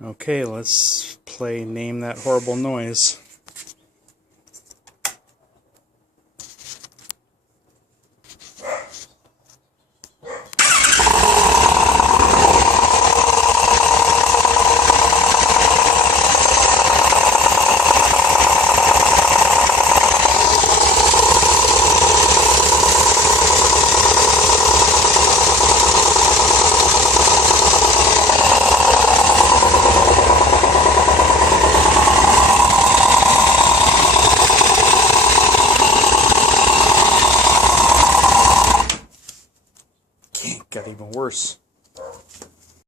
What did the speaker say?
Okay, let's play Name That Horrible Noise. Got even worse.